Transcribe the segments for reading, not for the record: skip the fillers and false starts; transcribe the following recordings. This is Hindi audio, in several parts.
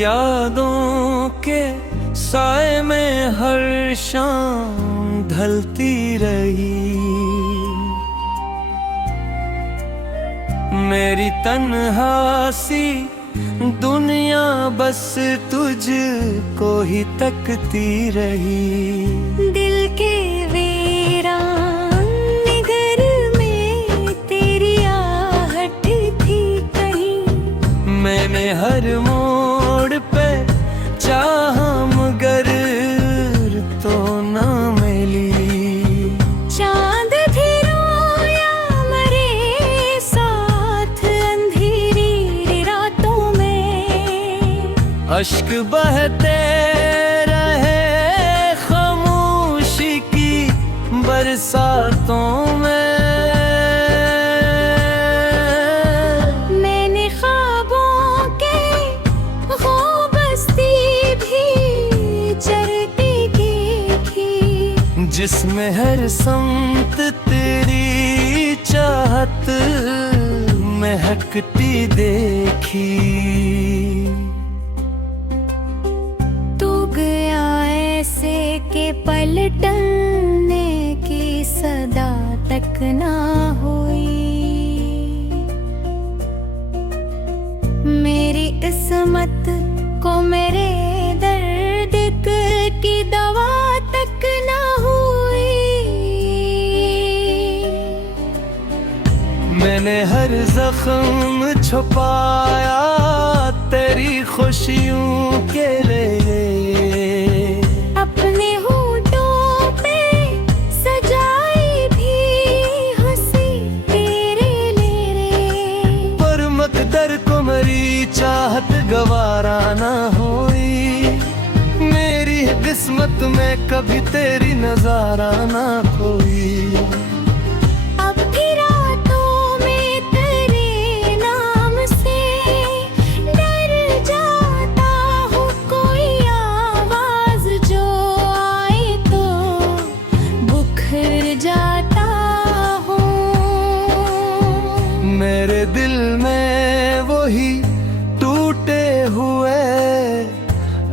यादों के साए में हर शाम ढलती रही। मेरी तन्हासी दुनिया बस तुझको ही तकती रही। दिल के वीरान घर में तेरी आहट थी कहीं। मैंने हर मोड़ पे चाहा मगर तो ना मिली। चांद भी रोया मरे साथ अंधेरी रातों में। अश्क बहते रहे खामोशी की बरसातों में। मैंने ख्वाबों के वो बस्ती भी चरती देखी। जिसमें हर समत तेरी चाहत महकती देखी। तू गया ऐसे के पलटने की सदा तक ना हुई। मेरी किस्मत को मेरे दर्द की दवा तक ना हुई। मैंने हर जख्म छुपाया तेरी खुशियों के लिए। अपने होठों पे सजाई भी हंसी तेरे लिए। पर मकदर को मेरी चाहत गवारा ना हुई। मेरी किस्मत में कभी तेरी नजारा ना कोई। अब भी रातों में तेरे नाम से डर जाता हूँ। कोई आवाज जो आए तो बुखर जाता हूँ। मेरे दिल में वही टूटे हुए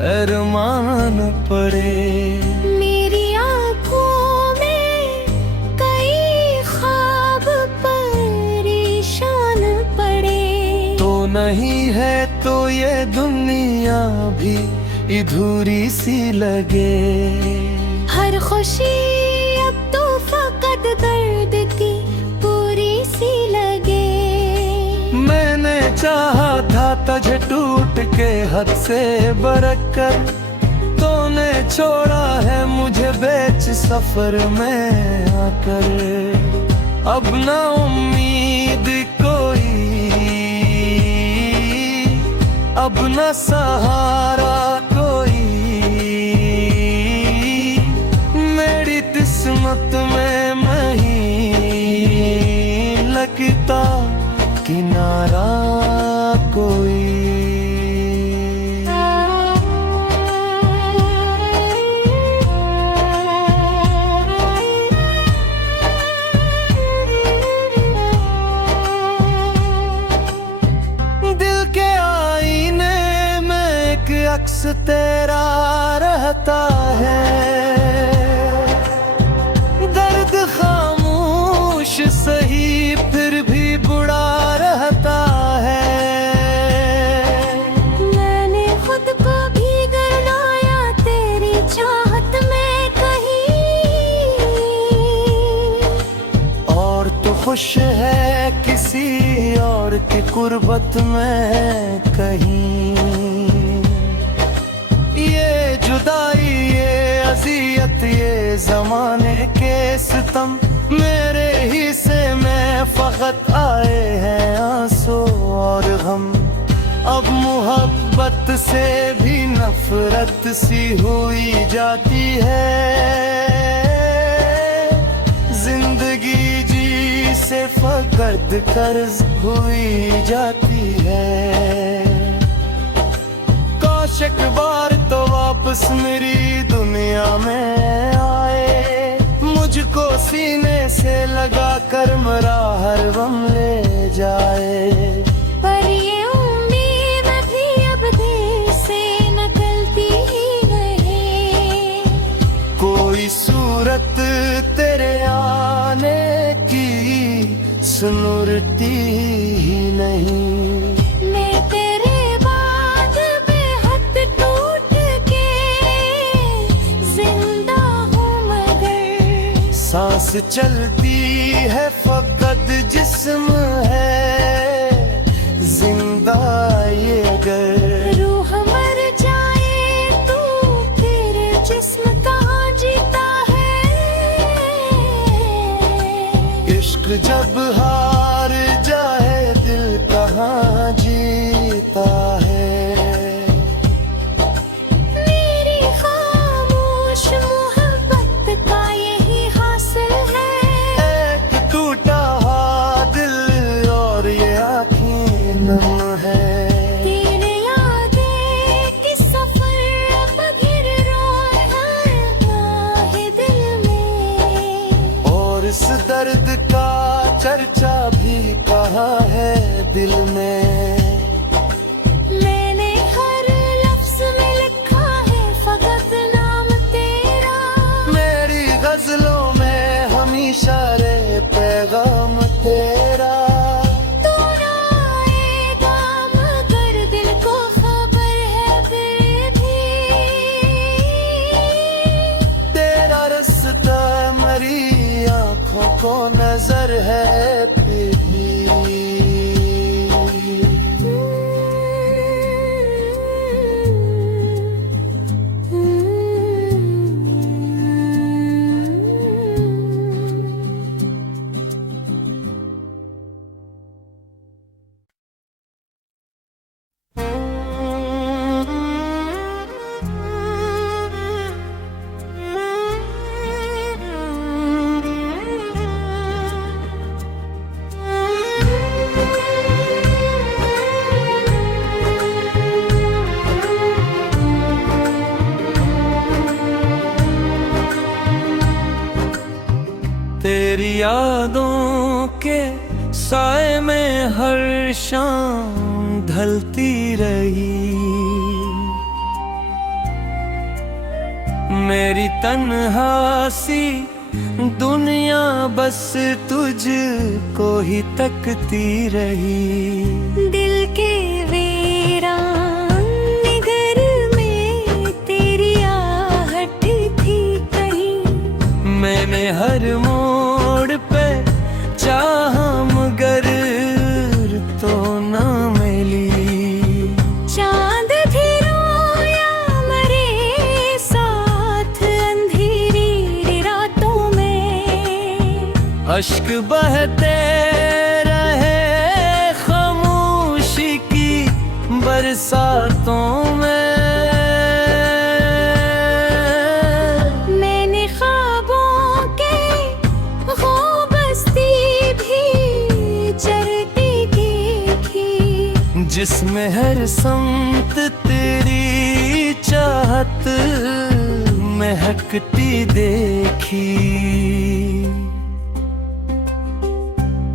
अरमान पड़े। मेरी आँखों में कई ख्वाब परेशान पड़े। तो नहीं है तो ये दुनिया भी अधूरी सी लगे। हर खुशी अब तो फकत दर्द की पूरी सी लगे। मैंने चाहा था तुझे टूट के हद से बरकर। तूने छोड़ा है मुझे बेच सफर में आकर। अब ना उम्मीद कोई, अब ना सहारा कोई। मेरी किस्मत में मैं ही लगता किनारा कोई। दिल के आईने में एक अक्स तेरा रहता है। दर्द खामोश सही फिर भी बुरा रहता है। मैंने खुद को भी गरमाया तेरी चाहत में कहीं। और तो खुश है किसी और की कुर्बत में कहीं। ये जुदाई ये अज़ियत ये ज़माने के सितम मेरे ही से में फ़कत आए हैं आंसू और गम। अब मोहब्बत से भी नफरत सी हुई जाती है। जिंदगी जी से फकत कर्ज हुई जाती है। काश एक बार तो वापस मेरी दुनिया में आए। मुझको सीने से लगा कर मेरा हर गम ले जाए। पर ये उम्मीद भी अब देर से सूरत तेरे आने की सुनुरती ही नहीं। मैं तेरे बाद बेहद टूट के जिंदा हूँ मगर सांस चलती है फकत जिस्म है जिंदा ये गर। रूह मर जाए तो फिर जिस्म कहाँ जीता है। इश्क जब हार जाए दिल कहाँ जीता है। मेरी खामोश मोहब्बत का यही हासिल है। एक टूटा हुआ दिल और ये आँखें नम है। तेरे यादें की सफर अब घिर रोए हर राह दिल में। और इस दर्द का चर्चा भी कहाँ है दिल में। मैंने हर लफ्ज में लिखा है फकत नाम तेरा। मेरी गजलों में हमेशा रे पैगाम तेरा। तू ना आएगा मगर दिल को खबर है फिर भी। तेरा रास्ता मरी आँखों को नजर है फिर भी। तेरी यादों के साए में हर शाम ढलती रही। मेरी तन्हासी दुनिया बस तुझको ही तकती रही। दिल के वीरान निगर में तेरी आहट थी कहीं। मैंने हर मोड़ पे चाहा मगर तो ना मिली। चांद भी रोया मरे साथ अंधेरी रातों में। अश्क बहते रहे खामोशी की बरसातों में। मैंने ख्वाबों के वो बस्ती भी चलती देखी। जिसमें हर समत तेरी चाहत महकती देखी।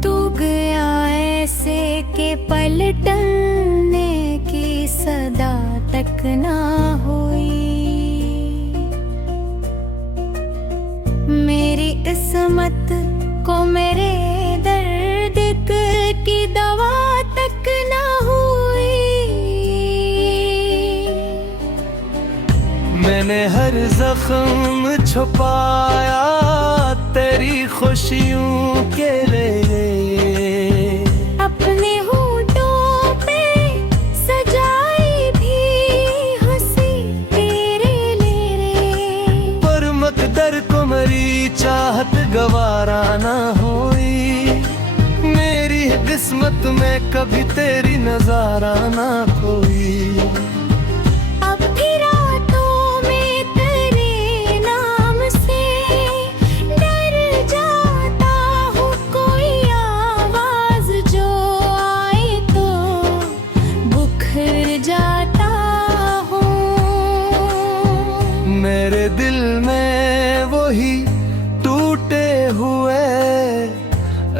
तू गया ऐसे के पलटने की सदा तक ना हुई। मेरी किस्मत को मेरे दर्द की दवा तक ना हुई। मैंने हर जख्म छुपाया तेरी खुशियों के लिए। अपने होठों पे सजाई भी हंसी तेरे लिए। पर मकदर को मेरी चाहत गवारा ना हुई। मेरी किस्मत में कभी तेरी नजारा ना कोई। अब भी रातों में तेरे नाम से डर जाता हूँ। कोई आवाज जो आए तो बुखर जाता हूँ। मेरे दिल में वही टूटे हुए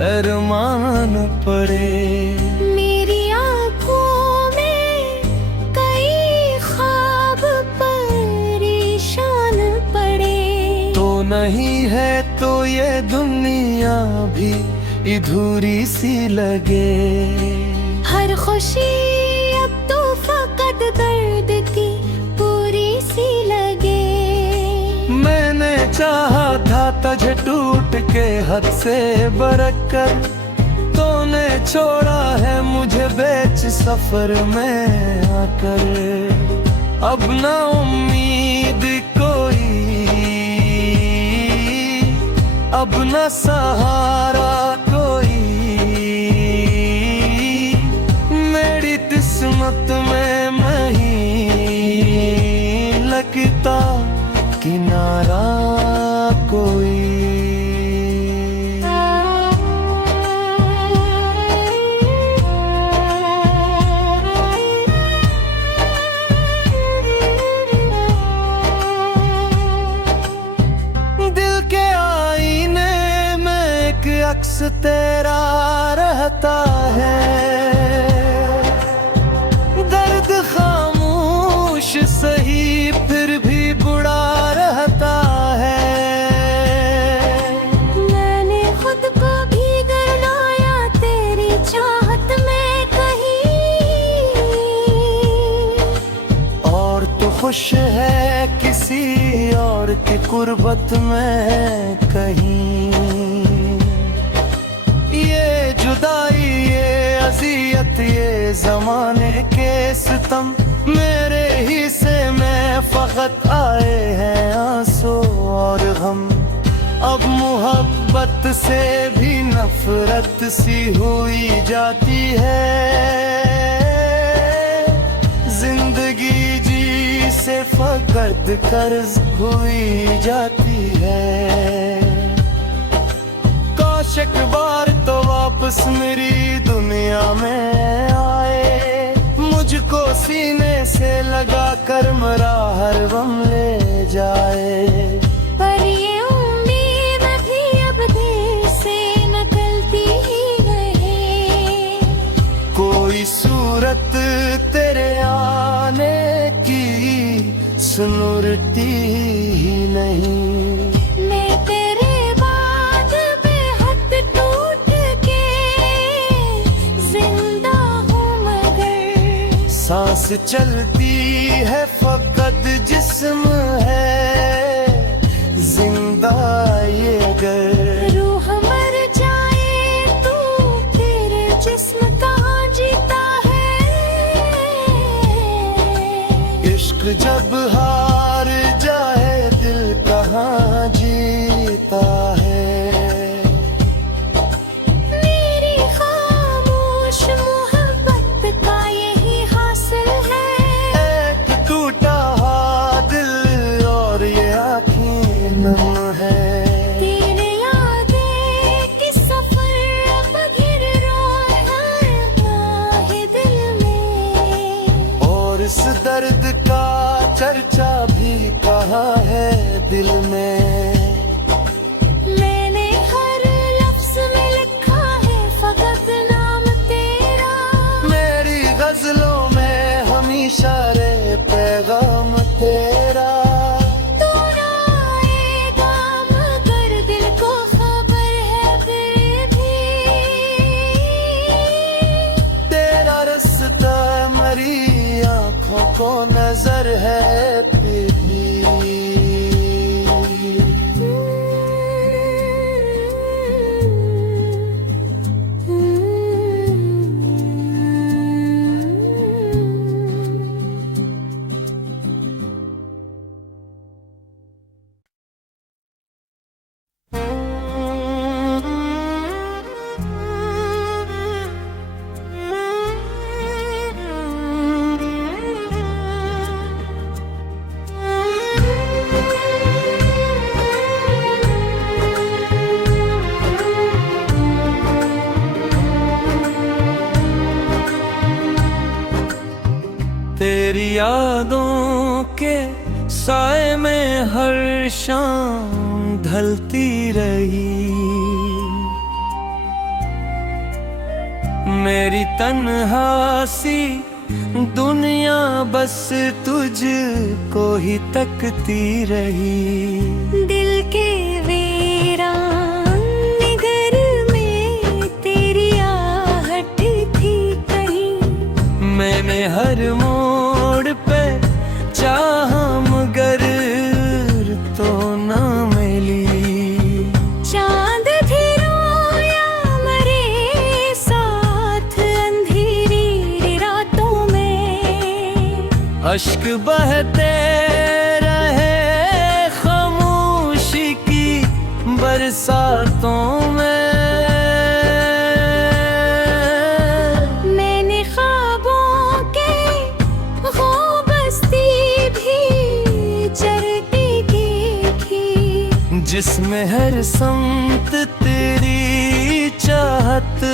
अरमान पड़े। मेरी आँखों में कई ख्वाब परेशान पड़े। तो नहीं है तो ये दुनिया भी अधूरी सी लगे। हर खुशी अब तो फकत दर्द की पूरी सी लगे। मैंने चाहा था तुझे टूट के हद से बरक कर, तूने छोड़ा है मुझे बेच सफर में आकर। अब ना उम्मीद कोई, अब न सहारा कोई, मेरी किस्मत में नहीं लगता किनारा कोई। दिल के आईने में एक अक्स तेरा रहता है, दर्द खामोश सही फिर भी बुरा रहता है। मैंने खुद को भी गरमाया तेरी चाहत में कहीं, और तो खुश है किसी और की कुर्बत में कहीं। ये जुदाई, ये अज़ियत, ये ज़माने के सितम, मेरे हिस्से में फ़कत आए हैं आंसू और गम। अब मोहब्बत से भी नफरत सी हुई जाती है। जिंदगी जी से फकत कर्ज हुई जाती है। काश एक बार तो वापस मेरी दुनिया में आए, मुझको सीने से लगा कर मेरा हर गम ले जाए। पर ये उम्मीद भी अब दिल से निकलती ही नहीं। कोई सूरत तेरे आने की सुनुरती ही नहीं। मैं तेरे बाद बेहद टूट के जिंदा हूँ मगर सांस चलती है फकत जिस्म है जिंदा ये गर। रूह मर जाए तो फिर जिस्म कहाँ जीता है। इश्क जब हार जाए दिल कहाँ जीता है। मेरी खामोश मोहब्बत का यही हासिल है। एक टूटा हुआ दिल और ये आँखें नम है। तेरे यादें की सफर अब घिर रोया है दिल में। और इस दर्द का चर्चा भी कहाँ है दिल में। मैंने हर लफ्ज में लिखा है फकत नाम तेरा। मेरी गजलों में हमेशा रे पैगाम तेरा। तू ना आएगा मगर दिल को खबर है फिर भी। तेरा रास्ता मेरी आँखों को नजर है फिर भी। तेरी यादों के साए में हर शाम ढलती रही। मेरी तन्हासी दुनिया बस तुझको ही तकती रही। दिल के हर मोड़ पे चाह मगर तो न मिली। चांद भी रोया मरे साथ अंधेरी रातों में। अश्क बहते रहे खामोशी की बरसातों में। मैंने ख्वाबों के वो बस्ती भी चलती देखी, जिसमें हर समत तेरी चाहत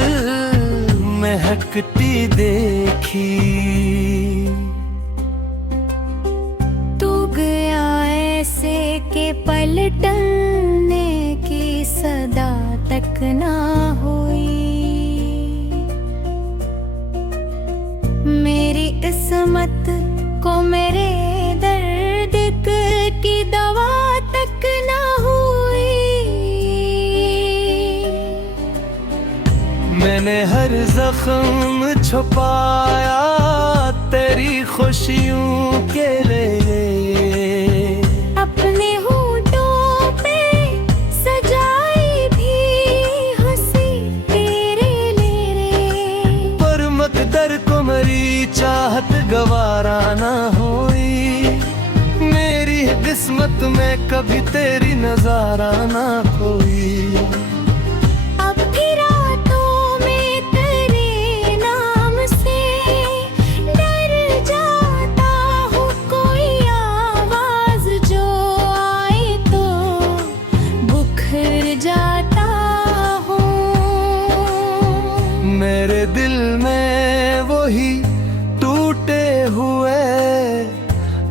महकती देखी। तू गया ऐसे के पलटने की सदा तक ना हुई। मेरी किस्मत को मेरे दर्द की दवा तक ना हुई। मैंने हर जख्म छुपाया तेरी खुशियों के लिए। अपने होठों पे सजाई भी हंसी तेरे लिए। पर मकदर को मेरी चाहत गवारा ना हुई। मेरी किस्मत में कभी तेरी नजारा ना कोई। अब भी रातों में तेरे नाम से डर जाता हूँ। कोई आवाज जो आए तो बुखर जाता हूँ। मेरे दिल में वही टूटे हुए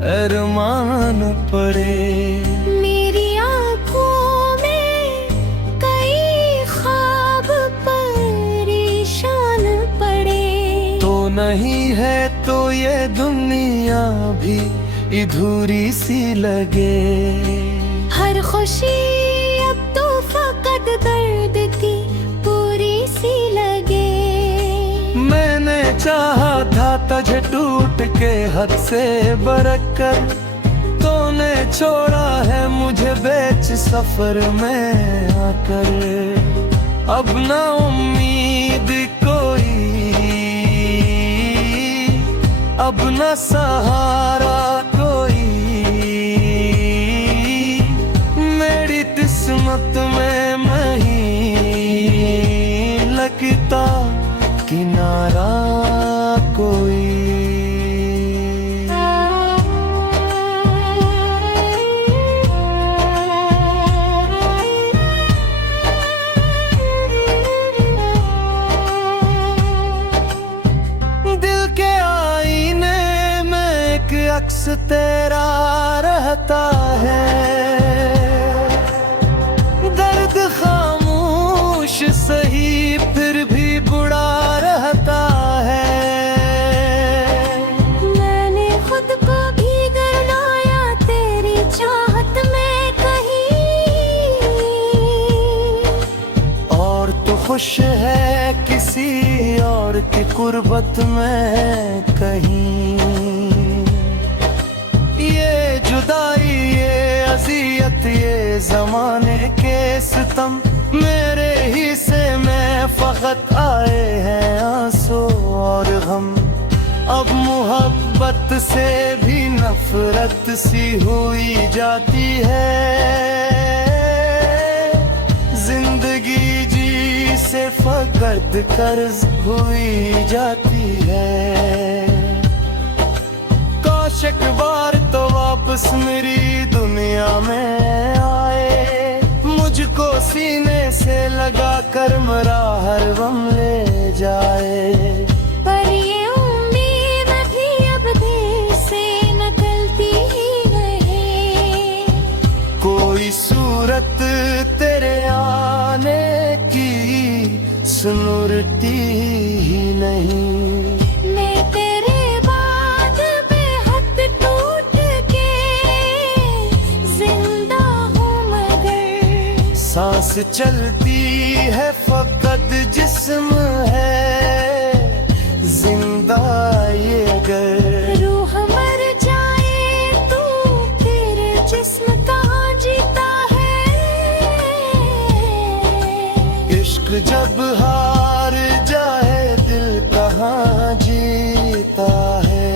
अरमान पड़े। मेरी आँखों में कई ख्वाब परेशान पड़े। तो नहीं है तो ये दुनिया भी अधूरी सी लगे। हर खुशी अब तो फकत दर्द की पूरी सी लगे। मैंने चाहा था तुझे टूट के हद से बरकर। तूने छोड़ा है मुझे बेच सफर में आकर। अब ना उम्मीद कोई, अब ना सहारा कोई। मेरी किस्मत में नहीं लगता किनारा कोई। दिल के आईने में एक अक्स तेरा रहता है। दर्द खामोश सही फिर भी बुरा रहता है। मैंने खुद को भी गड़ाया तेरी चाहत में कहीं। और तो खुश है किसी और की कुर्बत में कहीं। ये जुदाई ये अज़ियत ये जमाने के सितम मेरे ही से में फकत आए हैं आंसू और गम। अब मोहब्बत से भी नफरत सी हुई जाती है। जिंदगी जी से फकत कर्ज हुई जाती है। काश एक बार तो वापस मेरी दुनिया में आए। मुझको सीने से लगा कर मेरा हर गम ले जाए। पर ये उम्मीद भी अब दिल से निकलती ही नहीं। कोई सूरत तेरे आने की सुनुरती ही नहीं। मैं तेरे बाद बेहद टूट के जिंदा हूँ मगर। सांस चलती है फकत जिस्म है जिंदा ये अगर। इश्क जब हार जाए दिल कहाँ जीता है।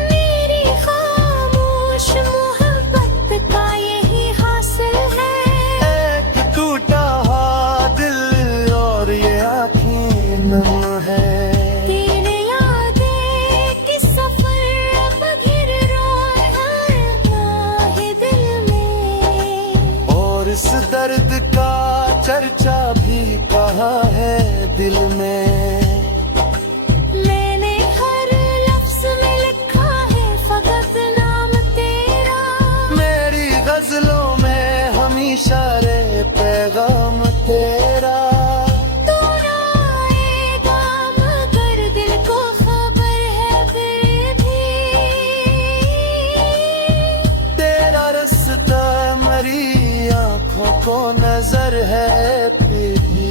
मेरी खामोश मोहब्बत का यही हासिल है। एक टूटा हुआ दिल और ये आँखें नम है। तेरे यादें की सफर अब घिर रोए हर राहे दिल में। और इस दर्द का चर्चा भी कहाँ है दिल में। मैंने हर लफ्ज में लिखा है फकत नाम तेरा। मेरी गजलों में हमेशा रे पैगाम तेरा। तू ना आएगा मगर दिल को खबर है फिर भी। तेरा रास्ता मरी आँखों को नजर है फिर भी।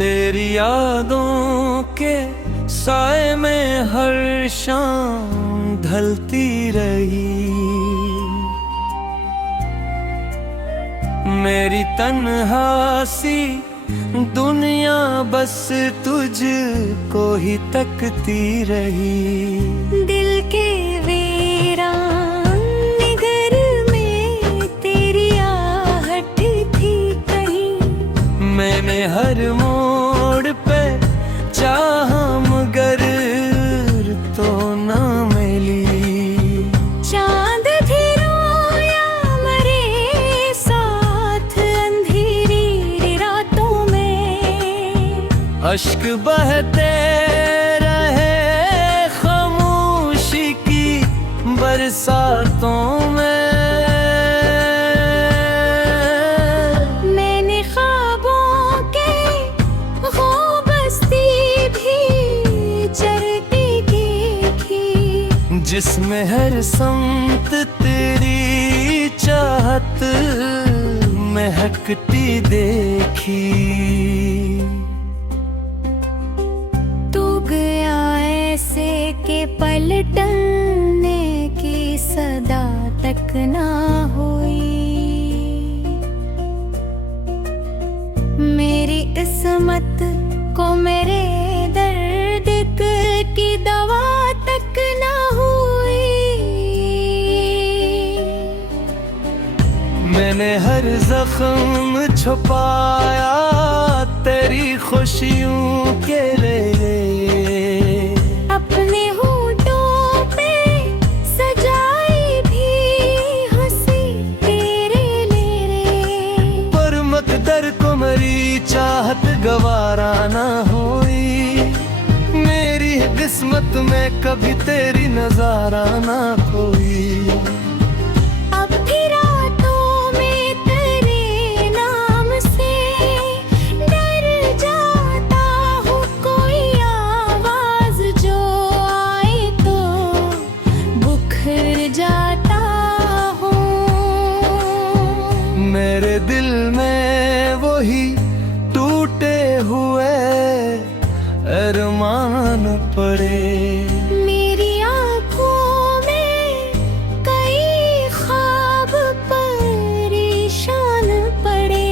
तेरी यादों के साए में हर शाम ढलती रही। मेरी तन्हासी दुनिया बस तुझको ही तकती रही। दिल के वीरान निगर में तेरी आहट थी कहीं। मैंने हर मोड़ पे चाहा मगर तो ना मिली। चांद भी रोया मरे साथ अंधेरी रातों में। अश्क बहते रहे खामोशी की बरसातों में। मैंने ख्वाबों के वो बस्ती भी चलती देखी। जिसमें हर समत तेरी चाहत महकती देखी। तू गया ऐसे के पलटने की सदा तक ना हुई। मेरी किस्मत को मेरे दर्द की दवा तक ना हुई। मैंने हर जख्म छुपाया तेरी खुशियों के लिए। अपने होठों पे सजाई भी हंसी तेरे लिए। पर मकदर को मेरी चाहत गवारा ना हुई। मेरी किस्मत में कभी तेरी नजारा ना कोई। अब भी रातों में तेरे नाम से डर जाता हूँ। कोई आवाज जो आए तो बुखर जाता हूँ। मेरे दिल में वही टूटे हुए अरमान पड़े। मेरी आँखों में कई ख्वाब परेशान पड़े।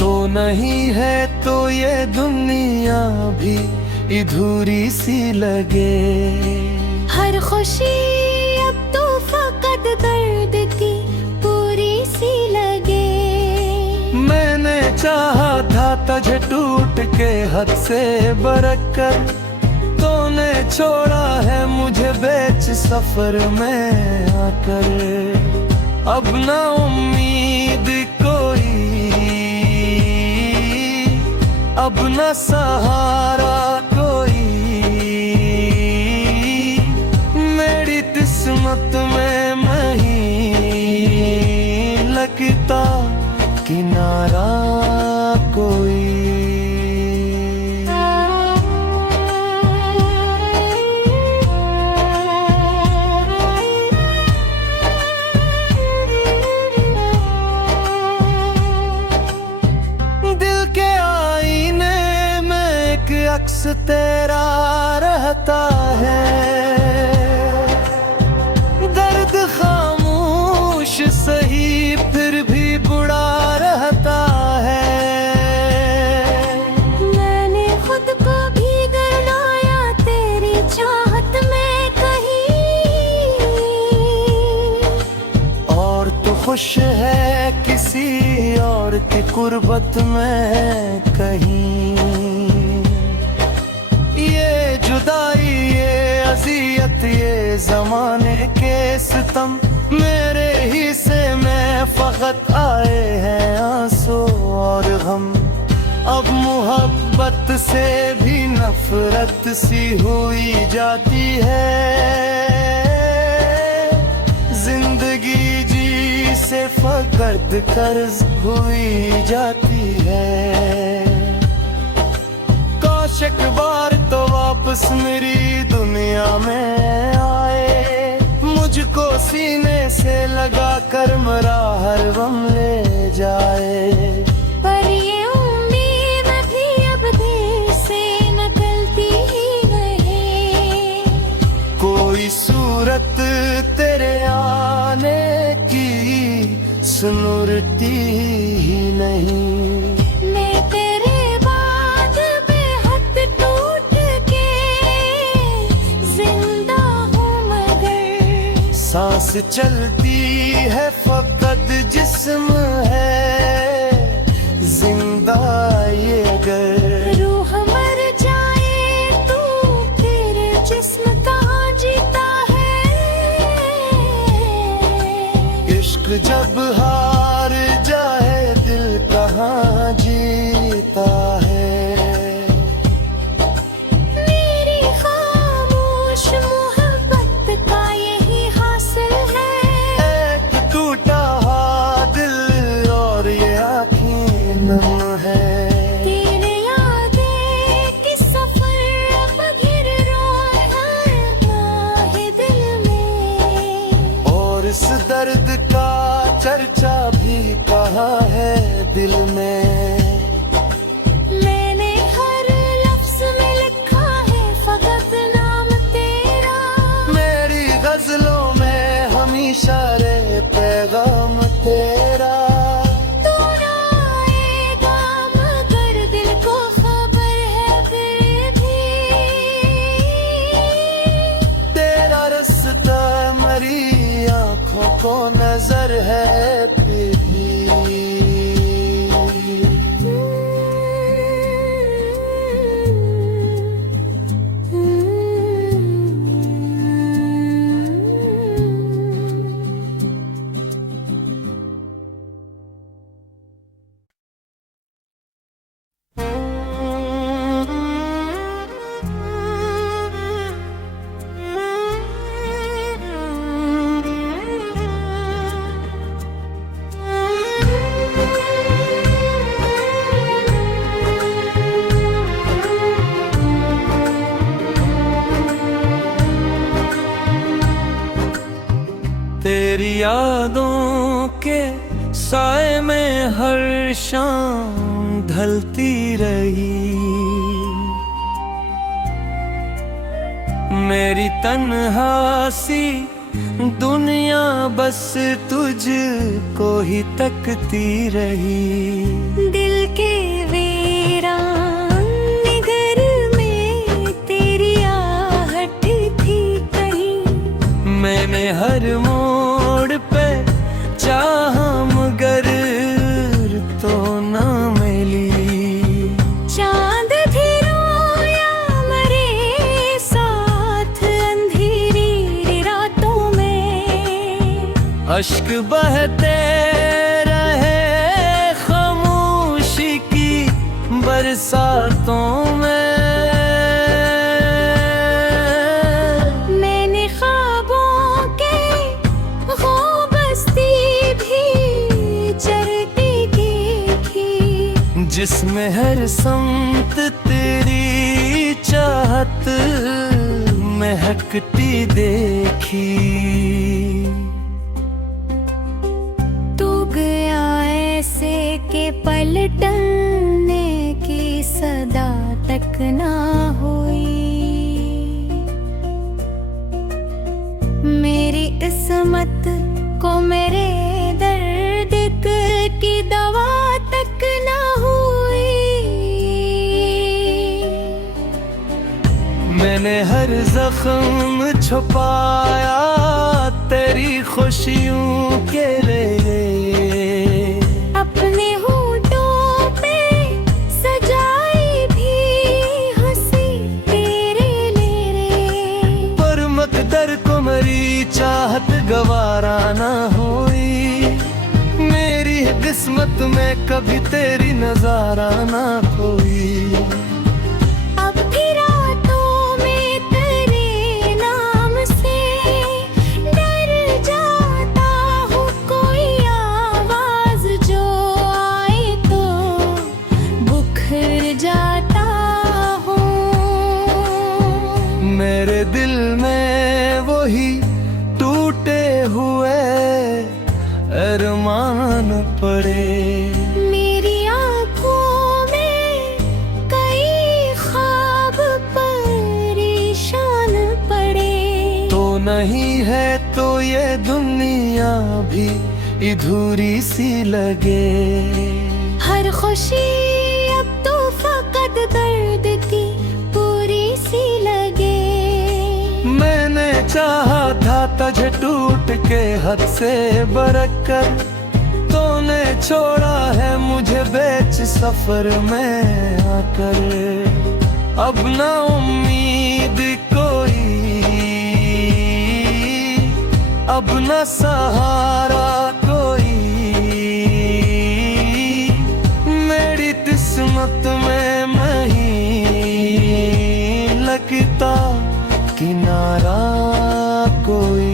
तो नहीं है तो ये दुनिया भी अधूरी सी लगे। हर खुशी अब तो फकत दर्द की पूरी सी लगे। मैंने चाहा था तुझे टूट के हद से बरकर। तूने छोड़ा है मुझे बेच सफर में आकर। अब ना उम्मीद कोई, अब ना सहारा कोई। किस्मत में नहीं लगता किनारा कोई। दिल के आईने में एक अक्स तेरा रहता है, दर्द खामोश सही फिर भी बुरा रहता है। मैंने खुद को भी गड़ाया तेरी चाहत में कहीं, और तो खुश है किसी और की कुर्बत में कहीं। ये जुदाई, ये अज़ियत, ये ज़माने के सितम, मेरे ही से में फ़कत आए हैं आंसू और गम। अब मोहब्बत से भी नफरत सी हुई जाती है, जिंदगी जी से फकत कर्ज हुई जाती है। काश एक बार तो वापस मेरी दुनिया में आए, मुझको सीने से लगा कर मेरा हर गम ले जाए। पर ये उम्मीद भी अब दिल से निकलती ही नहीं। कोई सूरत तेरे आने की सुनुरती ही नहीं। मैं तेरे बाद बेहद टूट के जिंदा हूँ मगर सांस चलती है फकत जिस्म है जिंदा ये गर। रूह मर जाए तू फिर जिस्म कहाँ जीता है। इश्क जब हार जाए दिल कहाँ जीता है। मेरी खामोश मोहब्बत का यही हासिल है। एक टूटा दिल और ये आँखें नम है। तेरे यादें की सफर अब घिर रोए हर माहे दिल में। और इस दर्द का चर्चा भी कहाँ है दिल में। मैंने हर लफ्ज में लिखा है फकत नाम तेरा। मेरी गजलों में हमेशा रे पैगाम तेरा। तू ना आएगा मगर दिल को खबर है फिर भी। तेरा रास्ता मरी आँखों को नजर है बीबी। तेरी यादों के साए में हर शाम ढलती रही। मेरी तन्हासी दुनिया बस तुझको ही तकती रही। दिल के वीरान निगर में तेरी आहट थी कहीं। मैंने हर मोड़ पे चाहा मगर तो ना मिली। चांद थी रोया मरे साथ अंधेरी रातों में। अश्क बहते रहे खामोशी की बरसातों में। मैंने ख्वाबों के जिसमें हर समत तेरी चाहत महकती देखी। तू गया ऐसे के पलटने की सदा तक ना हुई। मेरी किस्मत को मेरे दर्द की दवा तक ना हुई। मैंने हर जख्म छुपाया तेरी खुशियों के लिए। अपने होठों पे सजाई भी हंसी तेरे लिए। पर मकदर को मेरी चाहत गवारा ना हुई। मेरी किस्मत में कभी तेरी नजारा ना कोई। अब भी रातों में तेरे नाम से डर जाता हूँ। कोई आवाज जो आए तो बुखर जाता हूँ। मेरे दिल में वही टूटे हुए अरमान पड़े। मेरी आँखों में कई ख्वाब परेशान पड़े। तो नहीं है तो ये दुनिया भी अधूरी सी लगे। हर खुशी अब तो फकत दर्द की पूरी सी लगे। मैंने चाहा था तुझे टूट के हद से बरकर। तूने छोड़ा है मुझे बेच सफर में आकर। अब ना उम्मीद कोई, अब ना सहारा कोई। मेरी किस्मत में नहीं लगता किनारा कोई।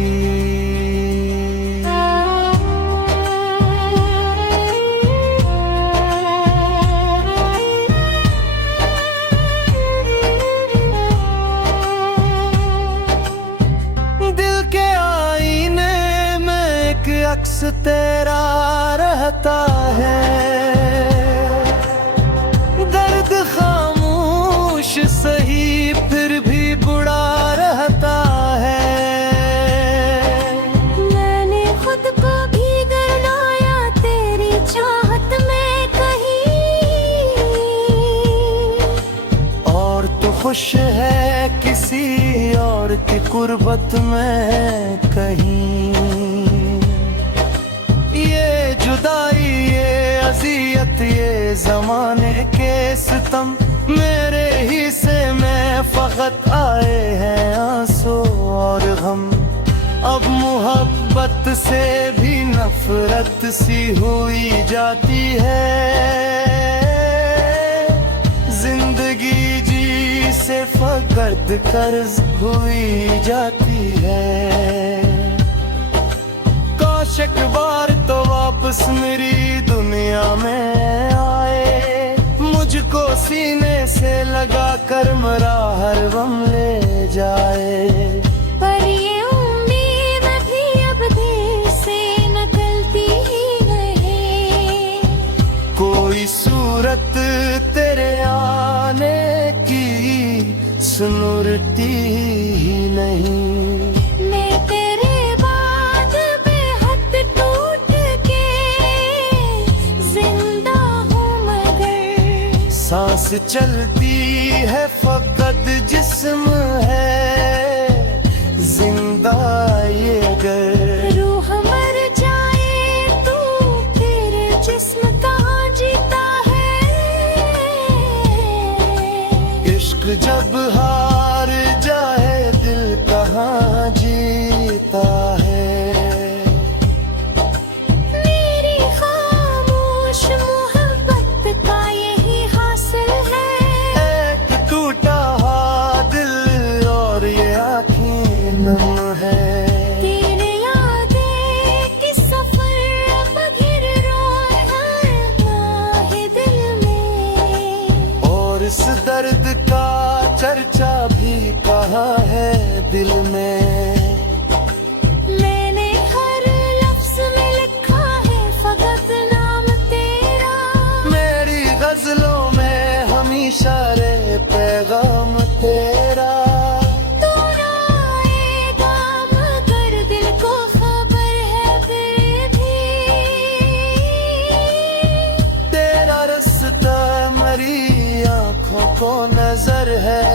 दिल के आईने में एक अक्स तेरा रहता है। दर्द खामोश सही फिर भी बुरा रहता है। मैंने खुद को भी गरमाया तेरी चाहत में कहीं। और तो खुश है किसी और की कुर्बत में कहीं। ये जुदाई ये अज़ियत ये ज़माने के सितम मेरे ही से में फ़कत आए हैं आंसू और गम। अब मोहब्बत से भी नफरत सी हुई जाती है। जिंदगी जी से फकत कर्ज हुई जाती है। काश एक बार तो वापस मेरी दुनिया में आए। मुझको सीने से लगा कर मरा हर गम ले जाए। पर ये उम्मीद भी अब दिल से निकलती ही नहीं। कोई सूरत तेरे आने की सुनुरती ही नहीं। मैं तेरे बाद बेहद टूट के जिंदा हूँ मगर। सांस चलती है फकत जिस्म है जिंदा ये गर। रूह मर जाए तो तेरे जिस्म कहाँ जीता है। इश्क जब हार जाए दिल कहाँ जीता है। मेरी खामोश मोहब्बत का यही हासिल है। एक टूटा हुआ दिल और ये आँखें नम है। तेरे यादें की सफर अब घिर रोए हर माहे दिल में। इस दर्द का चर्चा भी कहाँ है दिल में। मैंने हर लफ्ज में लिखा है फकत नाम तेरा, मेरी गजलों में हमेशा रे पैगाम तेरा। तू ना आएगा मगर दिल को खबर है फिर भी, तेरा रास्ता मेरी आँखों को नजर है